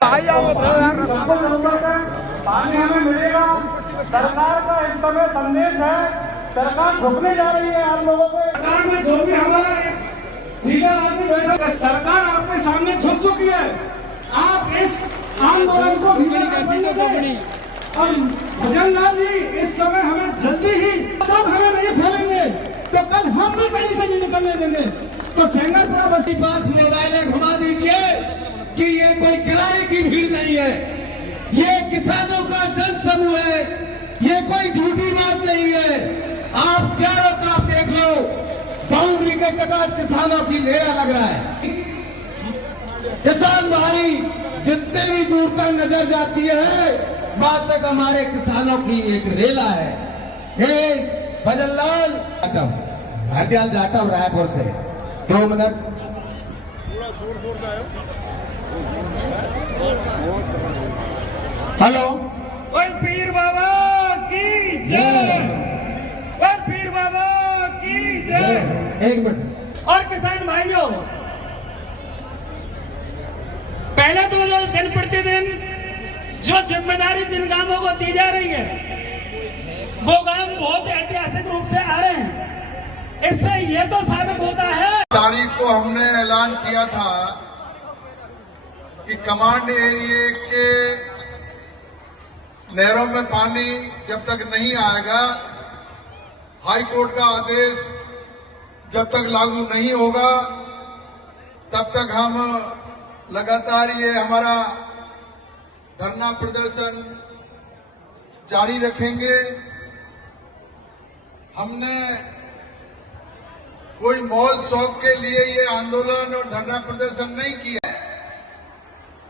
सबको जरूरत है, पानी हमें मिलेगा। सरकार का इस समय संदेश है, सरकार झुकने जा रही है आप लोगों को। सरकार में जो भी हमारा लीडर आदमी बैठा है, सरकार आपके सामने झुक चुकी है। आप इस आंदोलन को ढीला करने दें। और भजन लाल जी, इस समय हमें जल्दी ही, तब हमें नहीं फैलेंगे तो कल हम भी कहीं से नहीं निकलने देंगे। तो सेंगरपुरा बस्ती पास मोबाइल घुमा दीजिए कि ये कोई किराए की भीड़ नहीं है, ये किसानों का जन समूह है, ये कोई झूठी बात नहीं है। आप चारों तरफ देख लो, बाउंड्री के तहत किसानों की लेरा लग रहा है। किसान भाई जितने भी दूर तक नजर जाती है, बाद तक हमारे किसानों की एक रेला है। ये भजन लाल जाटव, हरदयाल जाटव, रायपुर से 2 मिनट। हेलो, ओए पीर बाबा की जय, ओए पीर बाबा की जय। 1 मिनट। और किसान भाइयों, पहले तो जो दिन प्रतिदिन जो जिम्मेदारी जिन गांवों को दी जा रही है, वो काम बहुत ऐतिहासिक रूप से आ रहे हैं। इससे ये तो साबित होता है, तारीख को हमने ऐलान किया था कि कमांड एरिया के नहरों में पानी जब तक नहीं आएगा, हाई कोर्ट का आदेश जब तक लागू नहीं होगा, तब तक हम लगातार ये हमारा धरना प्रदर्शन जारी रखेंगे। हमने कोई मौज शौक के लिए ये आंदोलन और धरना प्रदर्शन नहीं किया है,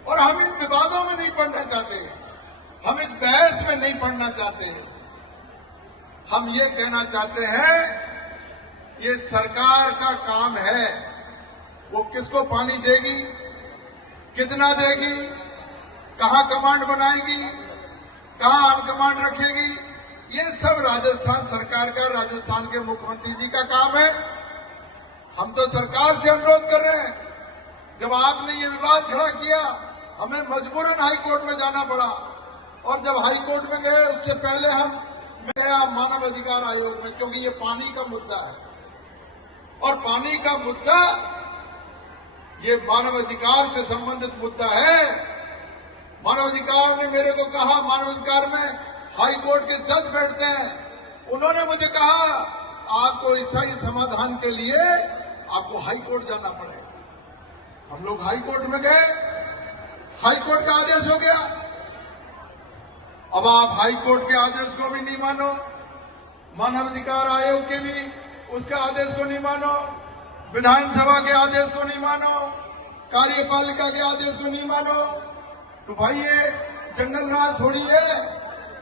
और हम इन विवादों में नहीं पड़ना चाहते, हम इस बहस में नहीं पड़ना चाहते। हम ये कहना चाहते हैं, ये सरकार का काम है, वो किसको पानी देगी, कितना देगी, कहां कमांड बनाएगी, कहां ऑन कमांड रखेगी, ये सब राजस्थान सरकार का, राजस्थान के मुख्यमंत्री जी का काम है। हम तो सरकार से अनुरोध कर रहे हैं, जब आपने ये विवाद खड़ा किया, हमें मजबूरन हाई कोर्ट में जाना पड़ा, और जब हाई कोर्ट में गए उससे पहले हम गया मानव अधिकार आयोग में, क्योंकि ये पानी का मुद्दा है, और पानी का मुद्दा ये मानव अधिकार से संबंधित मुद्दा है। मानव अधिकार ने मेरे को कहा, मानव अधिकार में हाई कोर्ट के जज बैठते हैं, उन्होंने मुझे कहा आपको स्थायी समाधान के लिए आपको हाई कोर्ट जाना पड़ेगा। हम लोग हाई कोर्ट में गए, हाई कोर्ट का आदेश हो गया। अब आप हाई कोर्ट के आदेश को भी नहीं मानो, मानव अधिकार आयोग के भी उसके आदेश को नहीं मानो, विधानसभा के आदेश को नहीं मानो, कार्यपालिका के आदेश को नहीं मानो, तो भाई ये जंगल राज थोड़ी है,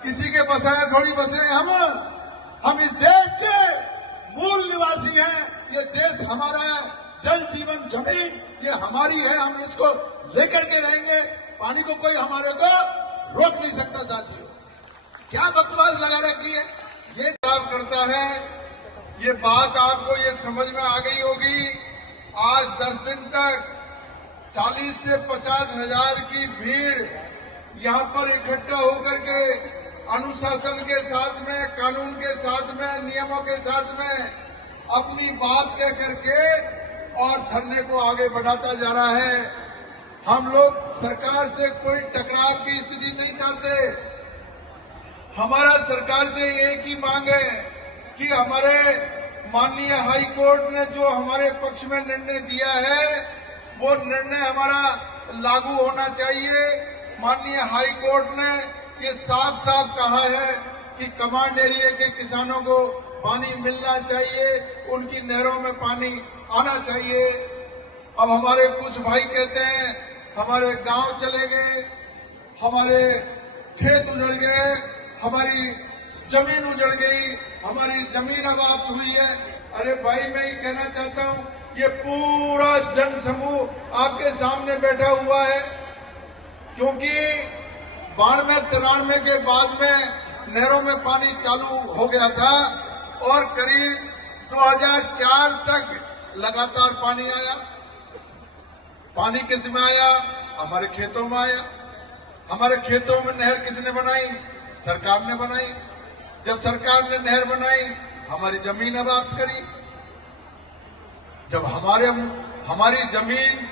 किसी के बसाए थोड़ी बसे हम इस देश के मूल निवासी हैं। ये देश हमारा है, जल जीवन जमीन ये हमारी है, हम इसको लेकर के रहेंगे। पानी को कोई हमारे को रोक नहीं सकता। साथियों, क्या बकवास लगा रखी है, ये काम करता है। ये बात आपको ये समझ में आ गई होगी। आज 10 दिन तक 40 से 50 हजार की भीड़ यहां पर इकट्ठा होकर के अनुशासन के साथ में, कानून के साथ में, नियमों के साथ में अपनी बात कह करके और धरने को आगे बढ़ाता जा रहा है। हम लोग सरकार से कोई टकराव की स्थिति नहीं चाहते। हमारा सरकार से एक ही मांग है कि हमारे माननीय हाई कोर्ट ने जो हमारे पक्ष में निर्णय दिया है, वो निर्णय हमारा लागू होना चाहिए। माननीय हाई कोर्ट ने ये साफ साफ कहा है कि कमांड एरिया के किसानों को पानी मिलना चाहिए, उनकी नहरों में पानी आना चाहिए। अब हमारे कुछ भाई कहते हैं हमारे गांव चले गए, हमारे खेत उजड़ गए, हमारी जमीन उजड़ गई, हमारी जमीन आबाद हुई है। अरे भाई, मैं ये कहना चाहता हूं, ये पूरा जन समूह आपके सामने बैठा हुआ है, क्योंकि 92-93 के बाद में नहरों में पानी चालू हो गया था, और करीब 2004 तक लगातार पानी आया। पानी किस में आया? हमारे खेतों में आया। हमारे खेतों में नहर किसने बनाई? सरकार ने बनाई। जब सरकार ने नहर बनाई, हमारी जमीन आबाद करी। जब हमारी जमीन